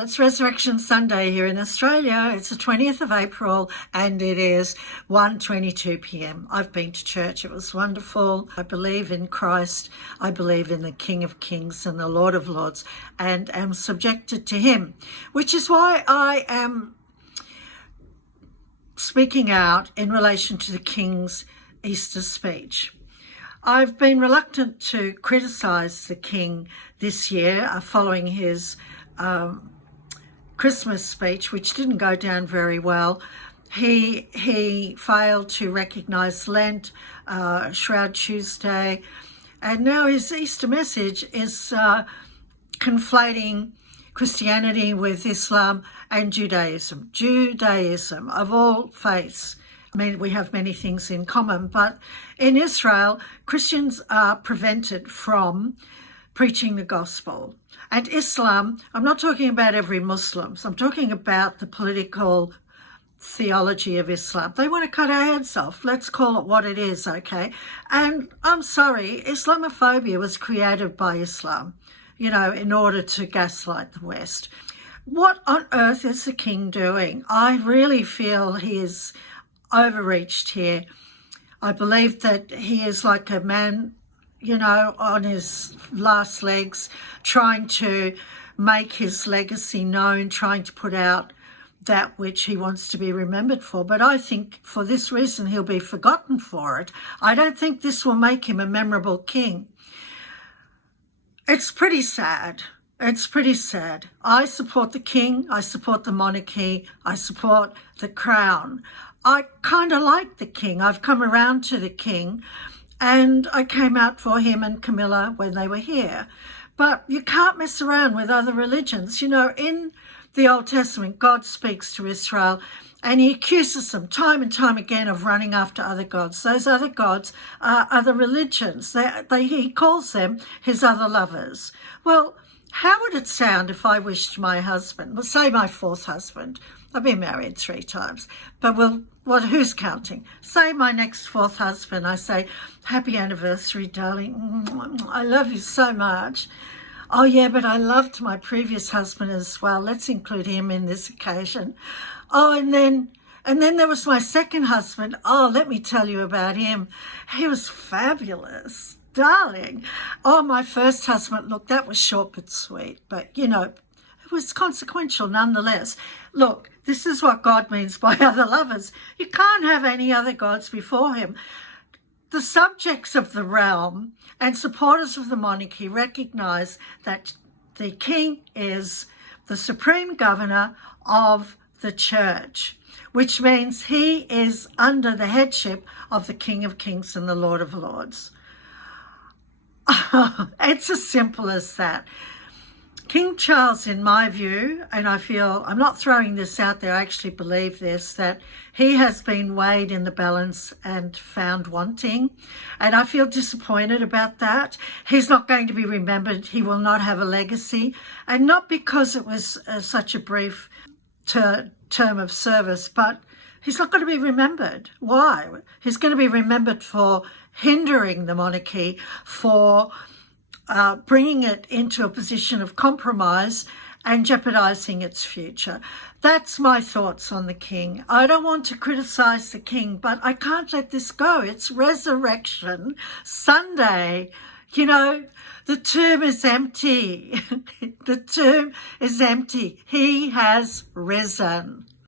It's Resurrection Sunday here in Australia. It's the 20th of April and it is 1:22 p.m. I've been to church. It was wonderful. I believe in Christ. I believe in the King of Kings and the Lord of Lords and am subjected to him, which is why I am speaking out in relation to the King's Easter speech. I've been reluctant to criticise the King this year following his Christmas speech, which didn't go down very well. He failed to recognise Lent, Shroud Tuesday, and now his Easter message is conflating Christianity with Islam and Judaism. Judaism, of all faiths. I mean, we have many things in common, but in Israel, Christians are prevented from preaching the gospel. And Islam, I'm not talking about every Muslim, so I'm talking about the political theology of Islam. They want to cut our heads off. Let's call it what it is, okay? And I'm sorry, Islamophobia was created by Islam, you know, in order to gaslight the West. What on earth is the King doing? I really feel he is overreached here. I believe that he is like a man, you know, on his last legs, trying to make his legacy known, trying to put out that which he wants to be remembered for. But I think for this reason, he'll be forgotten for it. I don't think this will make him a memorable king. It's pretty sad. It's pretty sad. I support the King. I support the monarchy. I support the crown. I kind of like the King. I've come around to the King. And I came out for him and Camilla when they were here. But you can't mess around with other religions. You know, in the Old Testament, God speaks to Israel and he accuses them time and time again of running after other gods. Those other gods are other religions. He calls them his other lovers. Well, how would it sound if I wished my husband, well, say my fourth husband, I've been married 3 times, but who's counting? Say my next fourth husband, I say, happy anniversary, darling. I love you so much. Oh yeah, but I loved my previous husband as well. Let's include him in this occasion. Oh, and then there was my second husband. Oh, let me tell you about him. He was fabulous, darling. Oh, my first husband, look, that was short but sweet, but you know, it was consequential nonetheless. Look, this is what God means by other lovers. You can't have any other gods before him. The subjects of the realm and supporters of the monarchy recognise that the King is the supreme governor of the church, which means he is under the headship of the King of Kings and the Lord of Lords. It's as simple as that. King Charles, in my view, and I feel, I'm not throwing this out there, I actually believe this, that he has been weighed in the balance and found wanting. And I feel disappointed about that. He's not going to be remembered. He will not have a legacy. And not because it was such a brief term of service, but he's not going to be remembered. Why? He's going to be remembered for hindering the monarchy, for bringing it into a position of compromise and jeopardising its future. That's my thoughts on the King. I don't want to criticise the King, but I can't let this go. It's Resurrection Sunday. You know, the tomb is empty. The tomb is empty. He has risen.